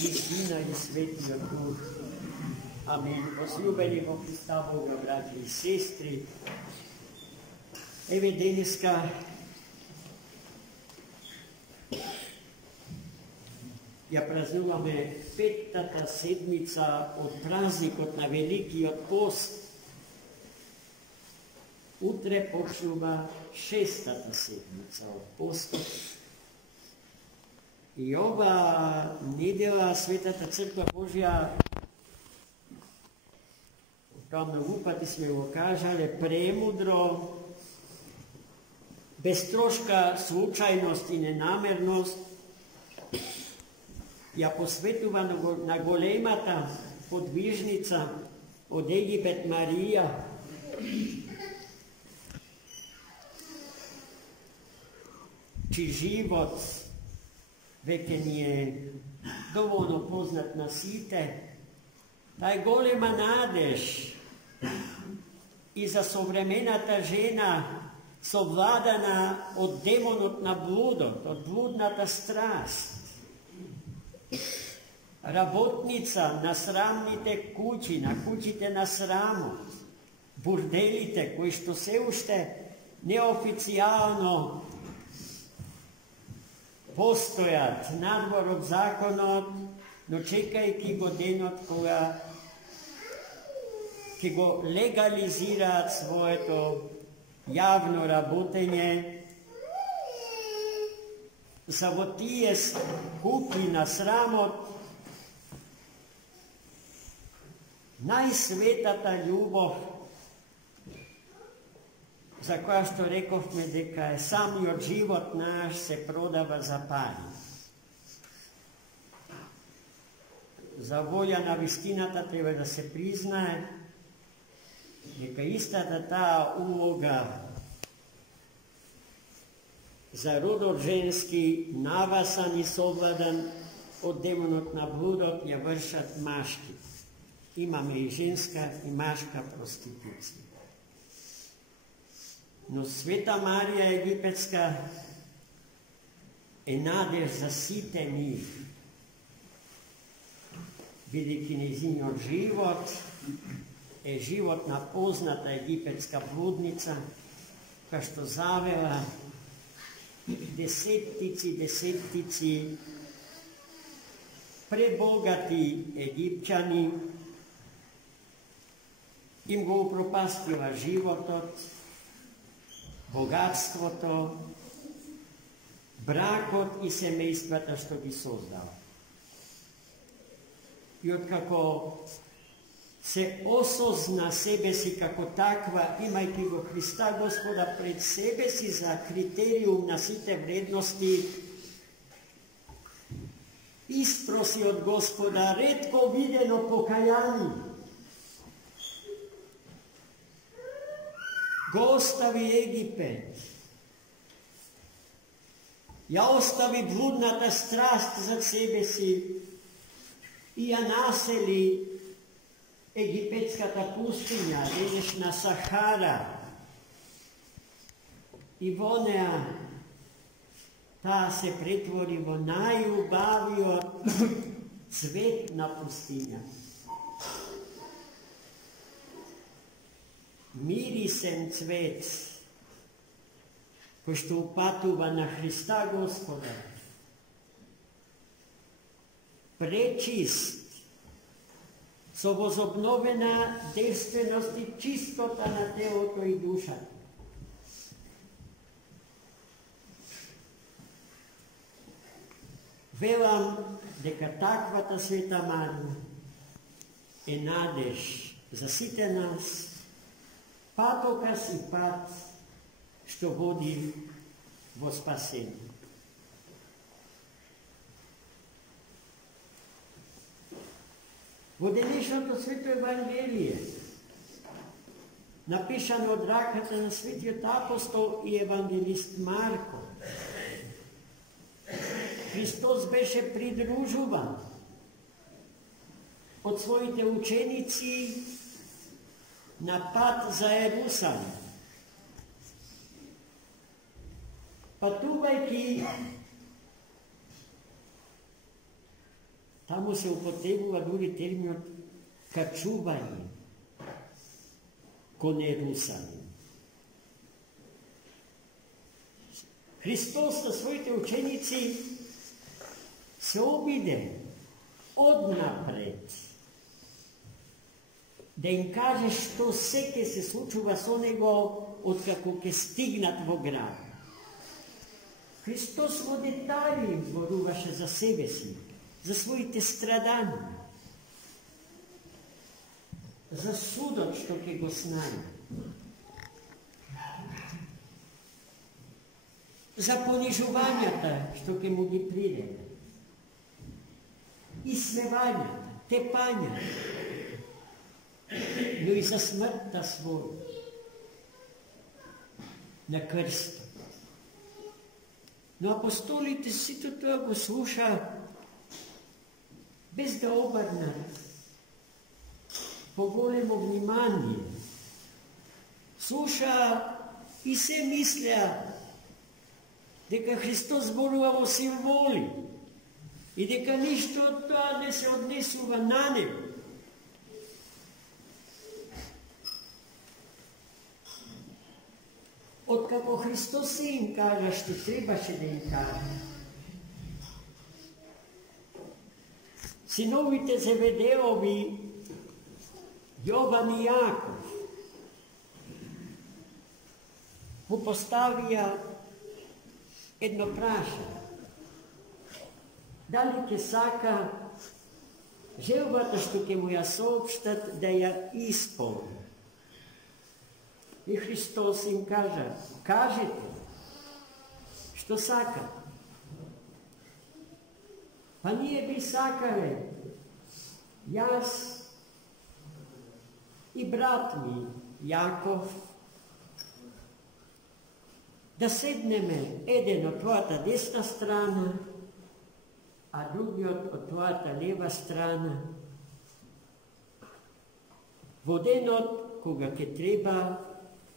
i Sina i Svetija Duh. Amin. Возлюбені во Христа Бога, браті і сестри, еве денеска ја празнуваме петтата седмица од празникот на Великиот пост. Утре почнува шестата седмица од постот. И ова недела Светата Црква Божја, тоа многу пати сме го кажале, премудро, без трошка случајност и ненамерност, ја посветува на големата подвижница од Египет Марија, чиј живот веќе ни е доволно познат на сите. Таа е голема надеж и за современата жена совладана од демонот на блудот, од блудната страст. Работница на срамните куќи, на куќите на срамот, бурделите кои што се уште неофицијално постојат надвор од законот, но чекајќи го денот кога ќе го легализираат своето јавно работење, за во тие куќи на срамот најсветата љубов, за која што рековме дека е самиот живот наш, се продава за пари. За волја на вистината треба да се признае дека истата таа улога за родот женски, навасан и совладан од демонот на блудот, ја вршат машки. Имаме и женска и машка проституција. Но Света Марија Египетска е надеж за сите нив, бидејќи нејзиниот живот е живот на позната египетска блудница, која што завела десеттици пребогати египчани, им го упропастила животот, богатството, бракот и семејствата што ги создава. И откако се осозна себе си како таква, имајќи го Христа Господа пред себе си за критериум на сите вредности, испроси од Господа ретко видено покајание. Го остави Египет, ја остави блудната страст за себе си и ја насели египетската пустиња, денешна Сахара. И во неа таа се претвори во најубавиот цвет на пустиња. Мирисен цвет, кој што упатува на Христа Господа, пречист, со возобновена девственост и чистота на телото и душата. Велам дека таквата Света Марија е надеж за сите нас, патокас и пат што води во спасение. Во денешното Свето Евангелие, напишано од раката на Светиот апостол и евангелист Марко, Христос беше придружуван од своите ученици на пат за Ерусалим. Патувајќи Tamo се употребува дури терминот качување кон Ерусалим. Христос на своите ученици се обиде однапред да им каже што се ќе се случува со него откако ќе стигнат во град. Христос во детали им зборуваше за себе си, за своите страданија, за судот што ќе го снајде, за понижувањата што ќе му ги приреде, исмевањата, тепањата, но и за смртта своја на крстот. Но апостолите сите тоа го слуша без да обрнат поголемо внимание. Слуша и се мислеа дека Христос зборува во символи и дека ништо од тоа не се однесува на него. Откако Христос се им кажа што требаше да им каже, синовите Зеведеови, Јован и Јаков, му поставија едно прашање. Дали ќе сака желбата што ќе му ја соопштат да ја исполни? И Христос им кажа, кажете што сакат. Па ние би сакале, јас и брат ми Јаков, да седнеме еден од твојата десна страна, а другиот од твојата лева страна, во денот кога ќе треба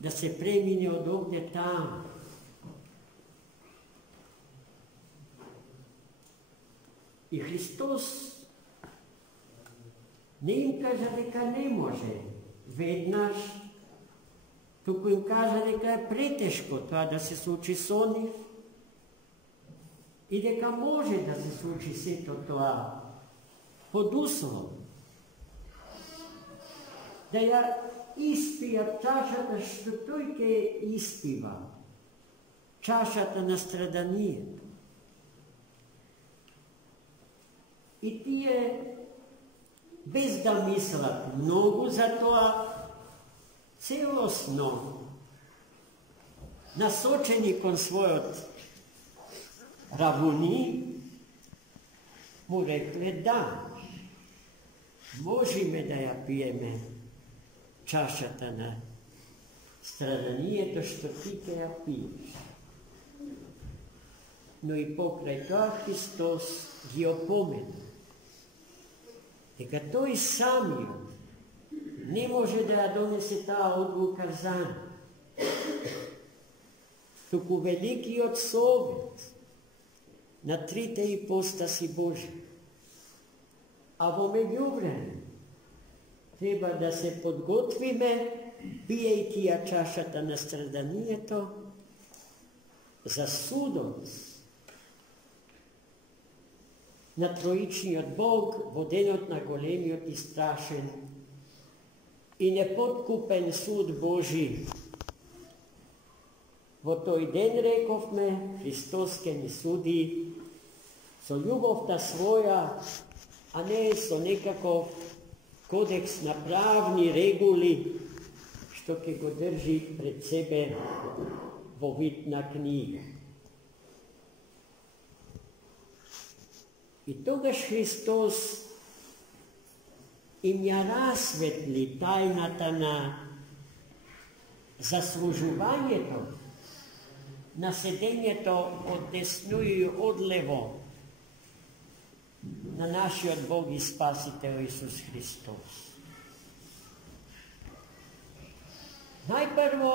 да се премине од овде таму. И Христос не им кажа дека не може веднаш, туку им кажа дека е претешко тоа да се случи со нив и дека може да се случи сето тоа под услов да ја испијат чашата што тој ќе испива, чашата на страданието. И тие, без да мислат многу за тоа, целосно насочени кон својот равуни, му рекле да, можеме да ја пиеме чашата на страданието што ти ќе ја пиеш. Но и покрај тоа Христос ги опомена дека тој самиот не може да ја донесе таа одлука за нас. Туку Великиот Совет на трите ипостаси Божи. А во меѓувреме треба да се подготвиме, пиејќи ја чашата на страданието, за судот на троичниот Бог во денот на големиот и страшен и непоткупен суд Божи. Во тој ден, рековме, Христос ке ни суди со љубовта своја, а не со некаков кодекс на правни регули, што ќе го држи пред себе во вид на книга. И тогаш Христос им ја расветли тајната на заслужувањето на седењето од десно и од лево на нашиот Бог и Спасител Исус Христос. Најпрво,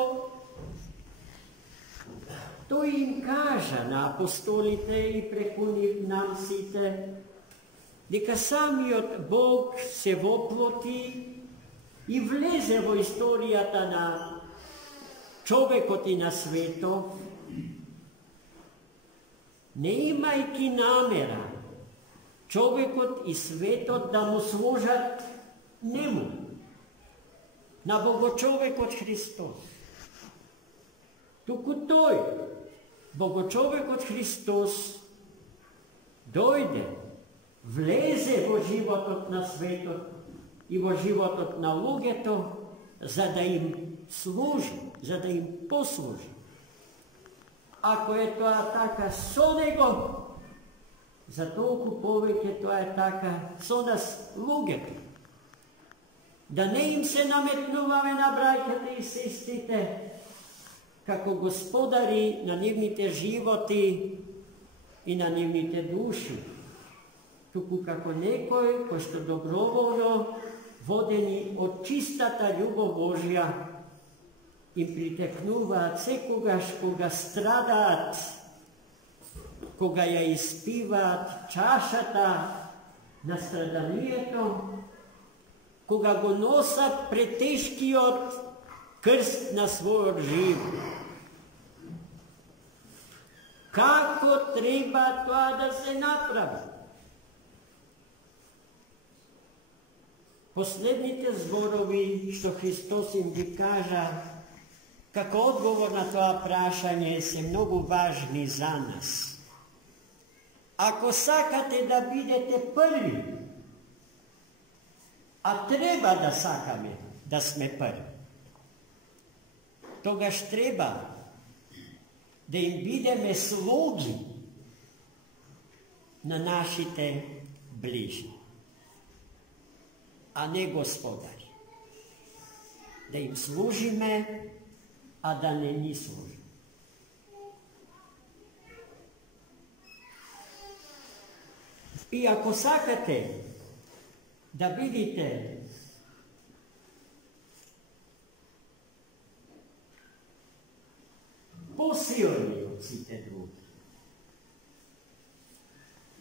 тој им кажа на апостолите и преку нив нам сите дека самиот Бог се воплоти и влезе во историјата на човекот и на светот, не имајќи намера човекот и светот да му служат нему, на Богочовекот Христос. Туку тој, Богочовекот Христос, дојде, влезе во животот на светот и во животот на луѓето, за да им служи, за да им послужи. Ако е тоа така со него, за толку повеќе тоа е така со нас луѓето. Да не им се наметнуваме на браќата и сестрите како господари на нивните животи и на нивните души, туку како некој кој што доброволно, водени од чистата љубов Божја, им притекнуваат секогаш кога страдаат, кога ја испиваат чашата на страданието, кога го носат претешкиот крст на својот живот. Како треба тоа да се направи? Последните зборови што Христос им ги кажа како одговор на тоа прашање се многу важни за нас. Ако сакате да бидете први, а треба да сакаме да сме први, тогаш треба да им бидеме слуги на нашите ближни, а не господари. Да им служиме, а да не ни служиме. И ако сакате да бидите посилни од сите други,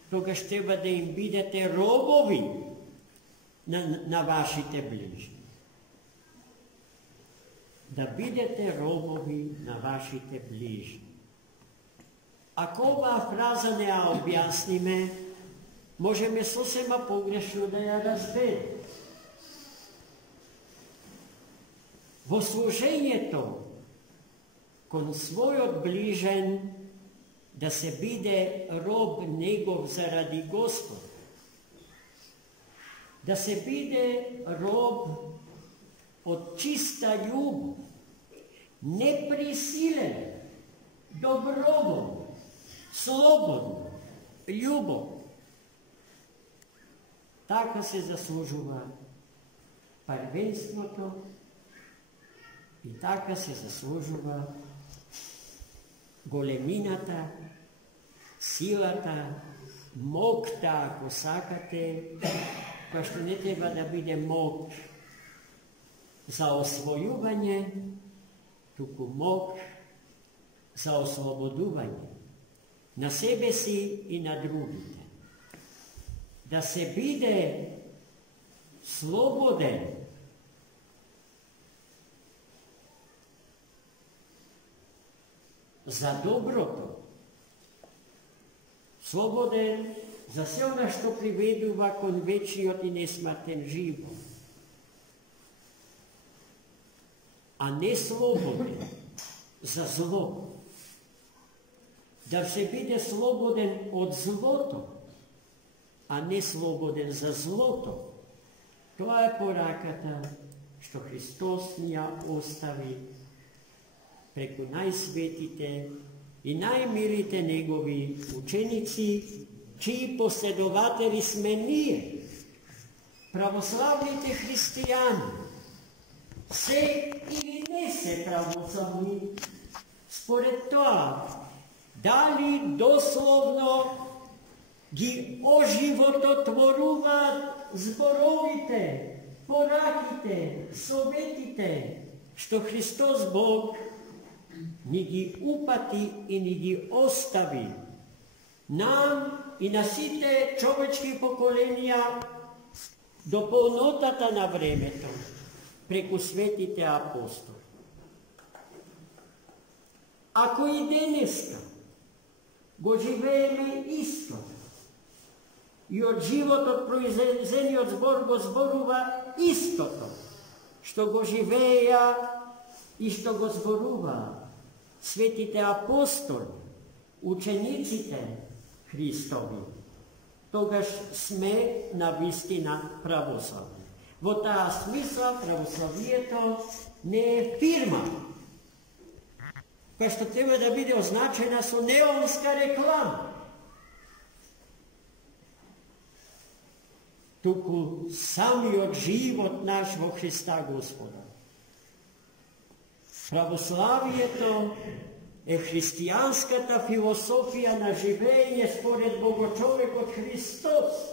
тогаш треба да им бидете робови на вашите ближни. Да бидете робови на вашите ближни. Ако оваа фраза не ја објасниме, можеме сосема погрешно да ја разбереме. Во служењето кон својот ближен да се биде роб негов заради Господ, да се биде роб од чиста љубов, неприсилен, доброволно, слободно, љубов. Така се заслужува првенството и така се заслужува големината, силата, мокта, ако сакате, која што не треба да биде мок за освојување, туку мок за ослободување на себе си и на другите. Да се биде слободен за доброто, слободен за се она што приведува кон вечниот и несмртен живот, а не слободен за зло. Да се биде слободен од злото, а не слободен за злото. Тоа е пораката што Христос ни ја остави преку најсветите и најмилите негови ученици, чии последователи сме ние, православните христијани. Се или не се православни, според тоа, дали дословно ги оживототворуваат зборовите, пораките, советите, што Христос Бог ни ги упати и ни ги остави нам и на сите човечки поколенија до полнотата на времето, преку светите апостоли. Ако и денеска го живееме исто, и од животот произлезениот збор го зборува истото, што го живееја и што го зборува светите апостоли, учениците Христови, тогаш сме на вистина православни. Во таа смисла православието не е фирма, која што треба да биде означена со неонска реклама, туку самиот живот наш во Христа Господа. Православието е христијанската философија на живење според Богочовекот Христос.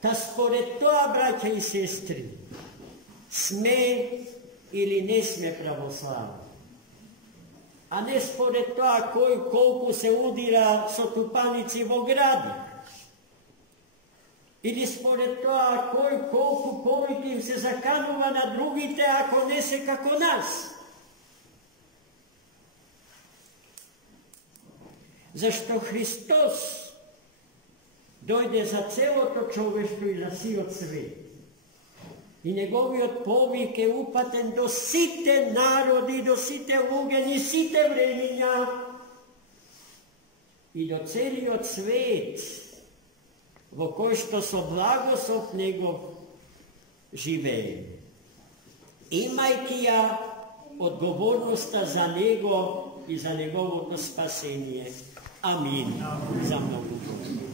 Та според тоа, браќа и сестри, сме или не сме православни, а не според тоа кој колку се удира со тупаници во гради, или според тоа кој колку повеќе им се заканува на другите ако не се како нас. Зашто Христос дојде за целото човештво и за сиот свет. И неговиот повик е упатен до сите народи, до сите луѓе, ни сите времења и до целиот свет, во кој што со благослов негов живее, имајќи ја одговорноста за него и за неговото спасение. Амин. За многу.